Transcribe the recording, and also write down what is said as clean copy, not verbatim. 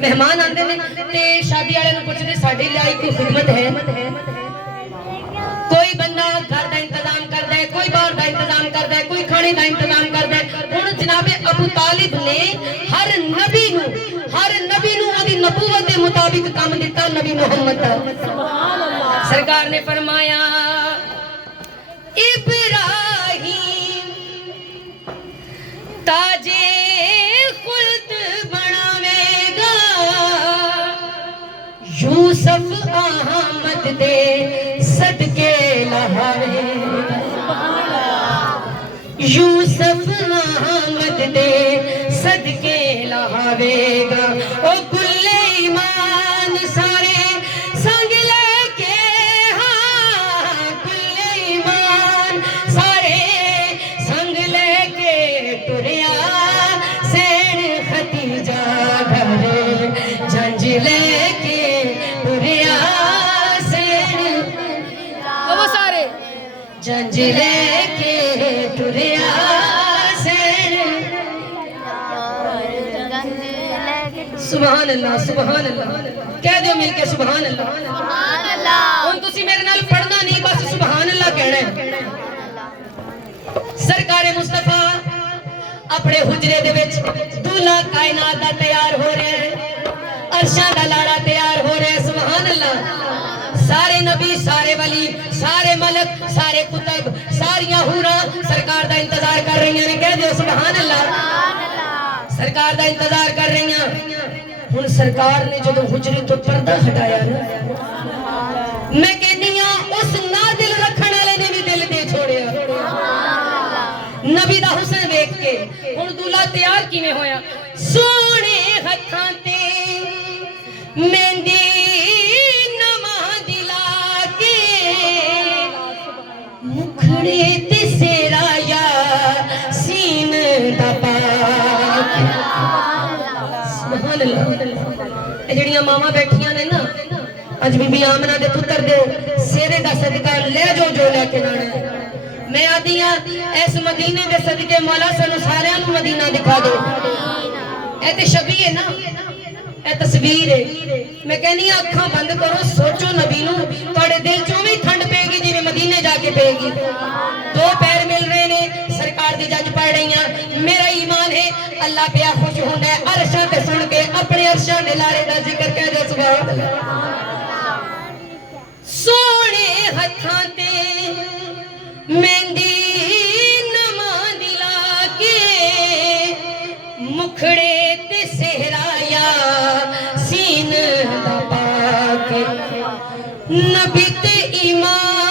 मेहमान आते हैं ते शादी वाले नूं पुछदे साडे लिए कोई खिदमत है। कोई बंदा घर का इंतजाम करता है, कोई बाहर का इंतजाम करता है, कोई खाने का इंतजाम करता है। हुण जनाबे अबू तालिब ने हर नबी नूं ओदी नबूवत के मुताबिक काम दिता। नबी मुहम्मद सुभान अल्लाह सरकार ने फरमाया इब्राहीम ताजे खुल्द बनावेगा, यूसुफ अहमद दे सदके लहावेगा, यूसुफ अहमद दे सदके लहावेगा। ओ गुल्ले ईमान सारे संग लेके, हाँ गुल्ले ईमान सारे संग लेके टुरिया सैन खतीजा घर झंझ लेके टुरिया सैन वो सारे झंझ लेके टुरिया सैन। सुभान अल्लाह सुभान अल्लाह कह दो मिलके सुभान अल्लाह सुभान अल्लाह। हुण तुसी मेरे नाल पढ़ना नहीं, बस सुभान अल्लाह कहना है। सरकारे मुस्तफा अपने हुजरे दे विच दूल्हा कायनात दा तैयार हो रहा है, अरशां दा लाड़ा तैयार हो रहा है। सुभान अल्लाह सारे नबी सारे वली सारे मलक सारे कुतुब सारियां हूरा सरकार दा इंतजार कर रही हैं। कह दो सुभान अल्लाह सरकार दा इंतजार कर रही हैं। हुण सरकार ने जो हुजरे तो पर्दा हटाया ना, मैं कहनी हां उस नादिल रखण वाले ने भी दिल दे छोड़िया नबी दा हुस्न देख के। हुण दूल्हा तैयार किवें होया, सोने हत्थां ते मेहंदी नमा दिला के, मुखड़े ते सेरा या सीन दा पाक। सुभान अल्लाह जड़ियां मावां बैठियां ने ना अज बीबी आमना दे पुत्र दे सेरे दा सदका ले जो लेके जाना। मैं आदि हां इस मदीने दे सदके मौला सानू सारियां नू मदीना दिखा दो। ए ते छवि है ना, ए तस्वीर है। मैं कहनी अखां बंद करो, सोचो नबी नू, तुहाडे दिल चों भी ठंड पेगी जिवें मदीने जाके पेगी। दो पैर मिल रहे ने, सरकार दी जज पढ़ रही हैं। मेरा ईमान है अल्लाह पिया खुश होंदा है अरशां ते सुन के अपने अरशां दे लारे दा जिक्र कह दे सुभान अल्लाह। सोने हत्थां ते मेहंदी नमा दिला के, मुखड़े ते सेहराया सीन दा पाके, नबी ते ईमान